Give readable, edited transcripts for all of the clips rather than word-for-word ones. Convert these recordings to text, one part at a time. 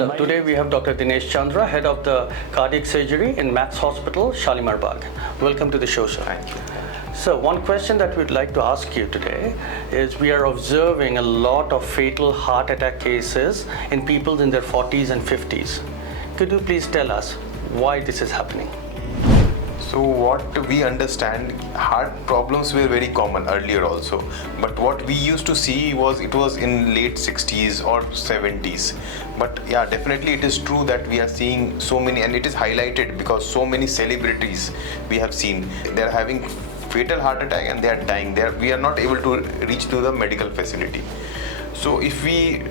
Hello, today we have Dr. Dinesh Chandra, head of the cardiac surgery in Max Hospital, Shalimar Bagh. Welcome to the show, sir. Thank you. So one question that we'd like to ask you today is we are observing a lot of fatal heart attack cases in people in their 40s and 50s. Could you please tell us why this is happening? So what we understand, heart problems were very common earlier also, but what we used to see was it was in late 60s or 70s. But yeah, definitely it is true that we are seeing so many, and it is highlighted because so many celebrities we have seen, they are having fatal heart attack and they are dying. We are not able to reach to the medical facility. So if we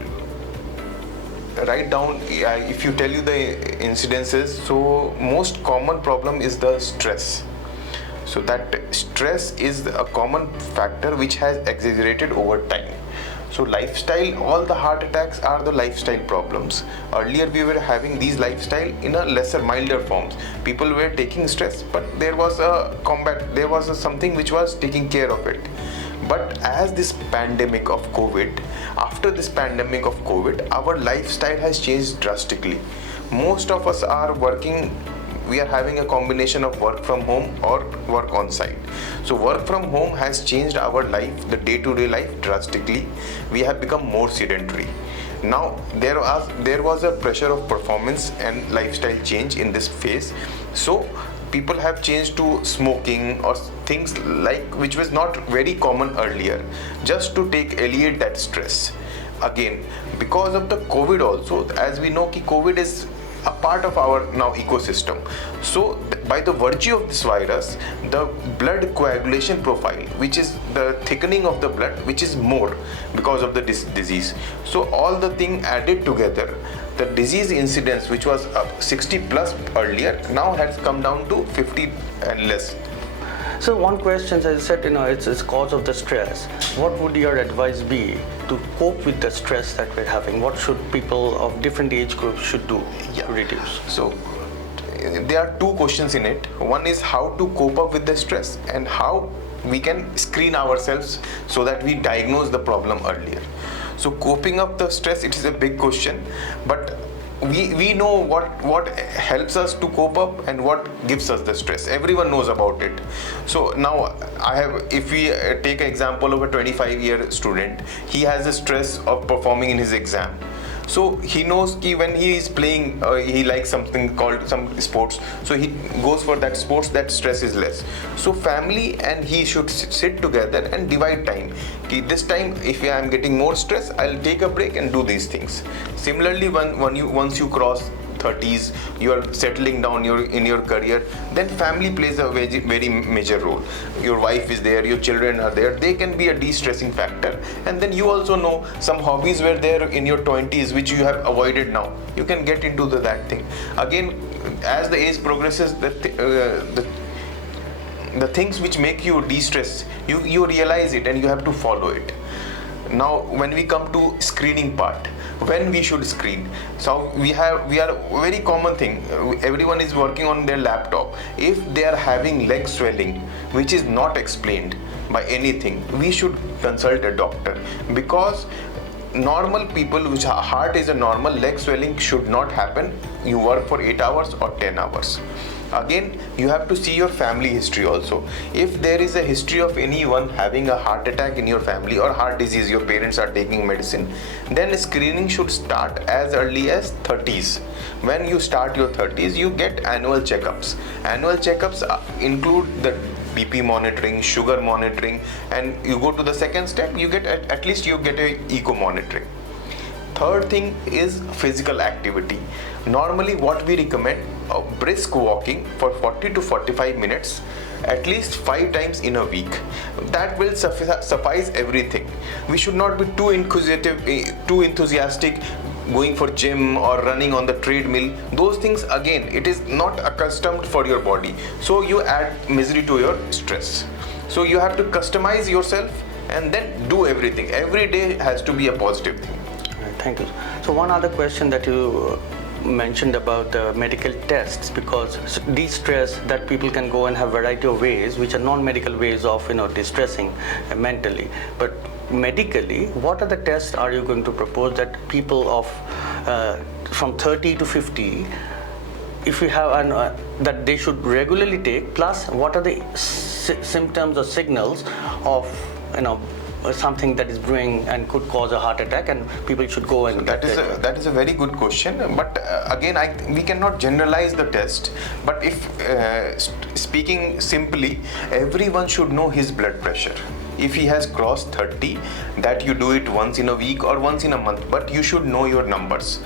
write down, if you tell you the incidences, so most common problem is the stress. So that stress is a common factor which has exaggerated over time. So lifestyle, all the heart attacks are the lifestyle problems. Earlier we were having these lifestyle in a lesser, milder forms. People were taking stress, but there was a combat, there was something which was taking care of it. But as this pandemic of COVID, after this pandemic of COVID, our lifestyle has changed drastically. Most of us are working, we are having a combination of work from home or work on site. So work from home has changed our life, the day-to-day life drastically. We have become more sedentary. Now there was a pressure of performance and lifestyle change in this phase. So people have changed to smoking or things like which was not very common earlier, just to alleviate that stress. Again, because of the COVID also, as we know, COVID is a part of our now ecosystem. So by the virtue of this virus, the blood coagulation profile, which is the thickening of the blood, which is more because of the disease. So all the thing added together, the disease incidence, which was 60 plus earlier, now has come down to 50 and less. So one question, as I said, it's cause of the stress. What would your advice be to cope with the stress that we're having? What should people of different age groups should do to reduce? So there are two questions in it. One is how to cope up with the stress and how we can screen ourselves so that we diagnose the problem earlier. So coping up the stress, it is a big question, but we know what helps us to cope up and what gives us the stress. Everyone knows about it. So now if we take an example of a 25-year student, he has the stress of performing in his exam. So he knows that when he is playing, he likes something called some sports. So he goes for that sports, that stress is less. So family and he should sit together and divide time. This time, if I am getting more stress, I'll take a break and do these things. Similarly, once you cross 30s, you are settling down in your career, then family plays a very major role. Your wife is there, your children are there, they can be a de-stressing factor. And then you also know some hobbies were there in your 20s which you have avoided now. You can get into that thing. Again, as the age progresses, the things which make you de-stress, you realize it and you have to follow it. Now when we come to screening part, when we should screen, so we are a very common thing, everyone is working on their laptop. If they are having leg swelling which is not explained by anything, we should consult a doctor, because normal people which heart is a normal, leg swelling should not happen. You work for 8 hours or 10 hours. Again, you have to see your family history also. If there is a history of anyone having a heart attack in your family or heart disease, your parents are taking medicine, then screening should start as early as 30s. When you start your 30s, you get annual checkups. Annual checkups include the BP monitoring, sugar monitoring, and you go to the second step, you get at least you get a echo monitoring. Third thing is physical activity. Normally what we recommend, brisk walking for 40 to 45 minutes at least 5 times in a week. That will suffice everything. We should not be too enthusiastic going for gym or running on the treadmill. Those things, again, it is not accustomed for your body, so you add misery to your stress. So you have to customize yourself and then do everything. Every day has to be a positive thing. Thank you. So one other question that you mentioned about the medical tests, because de-stress, that people can go and have variety of ways which are non-medical ways of distressing mentally, but medically, what are the tests are you going to propose that people of from 30 to 50, if you have that they should regularly take, plus what are the symptoms or signals of something that is brewing and could cause a heart attack, and people should go and that is a very good question, but again we cannot generalize the test, but if speaking simply, everyone should know his blood pressure. If he has crossed 30, that you do it once in a week or once in a month, but you should know your numbers.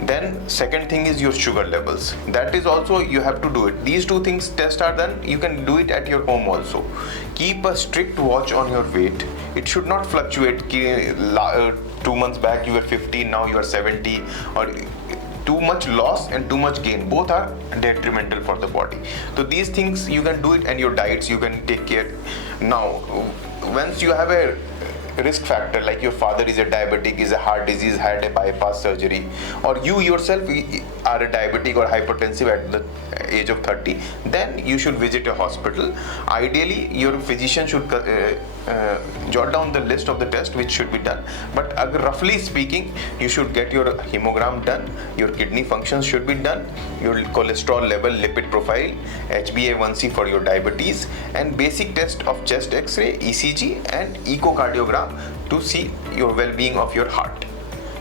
Then second thing is your sugar levels. That is also you have to do it. These two things test are done. You can do it at your home also. Keep a strict watch on your weight. It should not fluctuate. 2 months back you were 50, now you are 70, or too much loss and too much gain. Both are detrimental for the body. So these things you can do it, and your diets you can take care. Now, once you have a risk factor, like your father is a diabetic, is a heart disease, had a bypass surgery, or you yourself are a diabetic or hypertensive at the age of 30, then you should visit a hospital. Ideally, your physician should jot down the list of the tests which should be done, but roughly speaking, you should get your hemogram done, your kidney functions should be done, your cholesterol level, lipid profile, HbA1c for your diabetes, and basic test of chest x-ray, ECG and echocardiogram to see your well-being of your heart.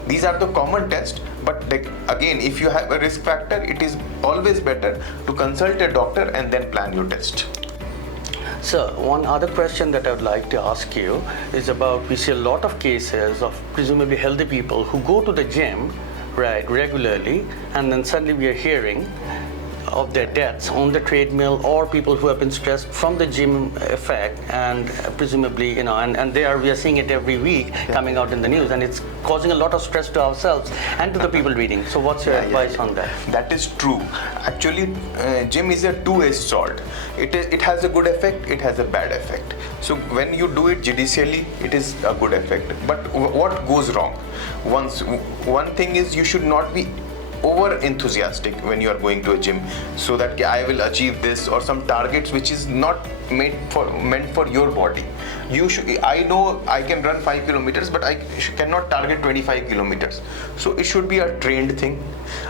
These are the common tests, but again, if you have a risk factor, it is always better to consult a doctor and then plan your test. Sir, one other question that I would like to ask you is about, we see a lot of cases of presumably healthy people who go to the gym, right, regularly, and then suddenly we are hearing of their deaths on the treadmill, or people who have been stressed from the gym effect, and presumably, and we are seeing it every week coming out in the news, and it's causing a lot of stress to ourselves and to the people reading. So what's your advice on that? That is true. Actually, gym is a two-edged sword. It has a good effect, it has a bad effect. So when you do it judicially, it is a good effect. But what goes wrong? One thing is, you should not be over enthusiastic when you are going to a gym, so that I will achieve this, or some targets which is not meant for your body. I know I can run 5 kilometers, but I cannot target 25 kilometers. So it should be a trained thing.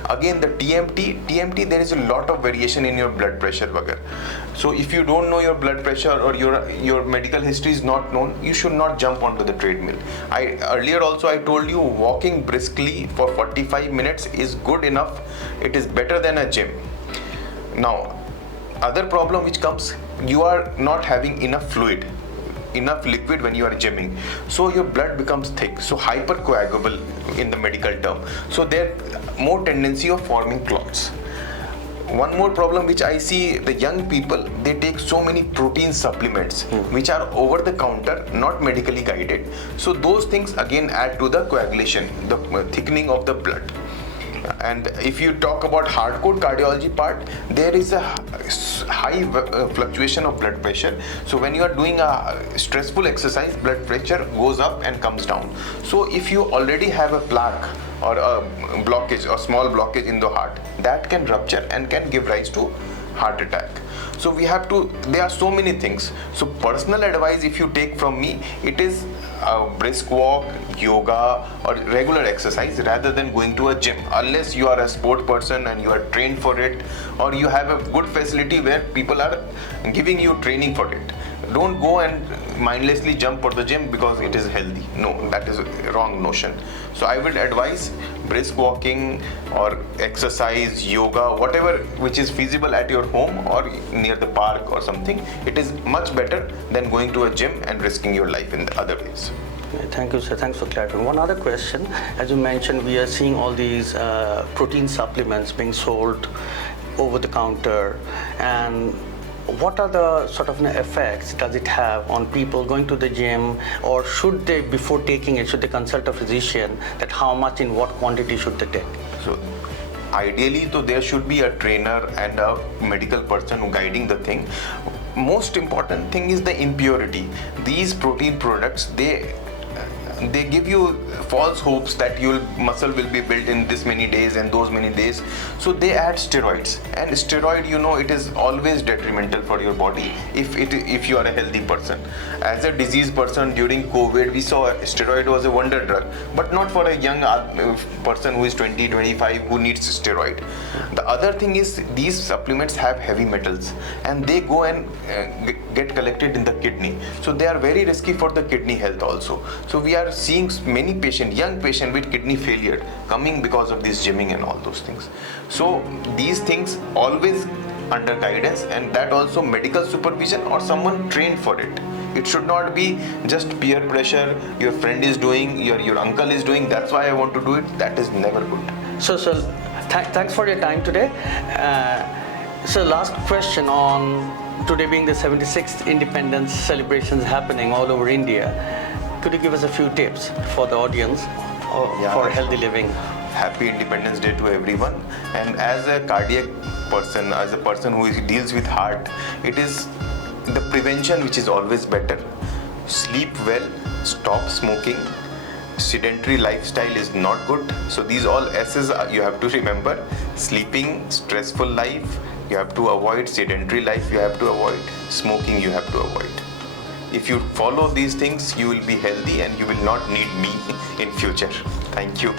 Again, the TMT, there is a lot of variation in your blood pressure vagar. So if you don't know your blood pressure, or your medical history is not known, you should not jump onto the treadmill. Earlier also I told you, walking briskly for 45 minutes is good enough. It is better than a gym. Now, other problem which comes, you are not having enough liquid when you are gymming, so your blood becomes thick, so hypercoagulable in the medical term, so there more tendency of forming clots. One more problem which I see, the young people, they take so many protein supplements which are over the counter, not medically guided, so those things again add to the coagulation, the thickening of the blood. And if you talk about hardcore cardiology part, there is a high fluctuation of blood pressure. So when you are doing a stressful exercise, blood pressure goes up and comes down. So if you already have a plaque or a blockage or small blockage in the heart, that can rupture and can give rise to heart attack. So there are so many things. So personal advice, if you take from me, it is a brisk walk, yoga or regular exercise rather than going to a gym, unless you are a sport person and you are trained for it, or you have a good facility where people are giving you training for it. Don't go and mindlessly jump for the gym because it is healthy. No, that is a wrong notion. So I would advise brisk walking or exercise, yoga, whatever which is feasible at your home or near the park or something. It is much better than going to a gym and risking your life in the other ways. Thank you, sir. Thanks for clarifying. One other question. As you mentioned, we are seeing all these protein supplements being sold over the counter, and what are the sort of effects does it have on people going to the gym, or should they, before taking it, should they consult a physician that how much in what quantity should they take? So ideally, so there should be a trainer and a medical person who guiding the thing. Most important thing is the impurity. These protein products, they give you false hopes that your muscle will be built in this many days and those many days. So they add steroids, and steroid, it is always detrimental for your body if you are a healthy person. As a diseased person during COVID, we saw steroid was a wonder drug, but not for a young person who is 20, 25 who needs steroid. The other thing is these supplements have heavy metals, and they go and get collected in the kidney. So they are very risky for the kidney health also. So we are seeing many young patients with kidney failure coming because of this gymming and all those things. So these things always under guidance, and that also medical supervision or someone trained for it. It should not be just peer pressure. Your friend is doing, your uncle is doing, that's why I want to do it. That is never good. So, thanks for your time today. So last question on today being the 76th Independence celebrations happening all over India. Could you give us a few tips for the audience for healthy living? Happy Independence Day to everyone. And as a cardiac person, as a person who deals with heart, it is the prevention which is always better. Sleep well, stop smoking. Sedentary lifestyle is not good. So these all S's you have to remember. Sleeping, stressful life, you have to avoid. Sedentary life, you have to avoid. Smoking, you have to avoid. If you follow these things, you will be healthy and you will not need me in future. Thank you.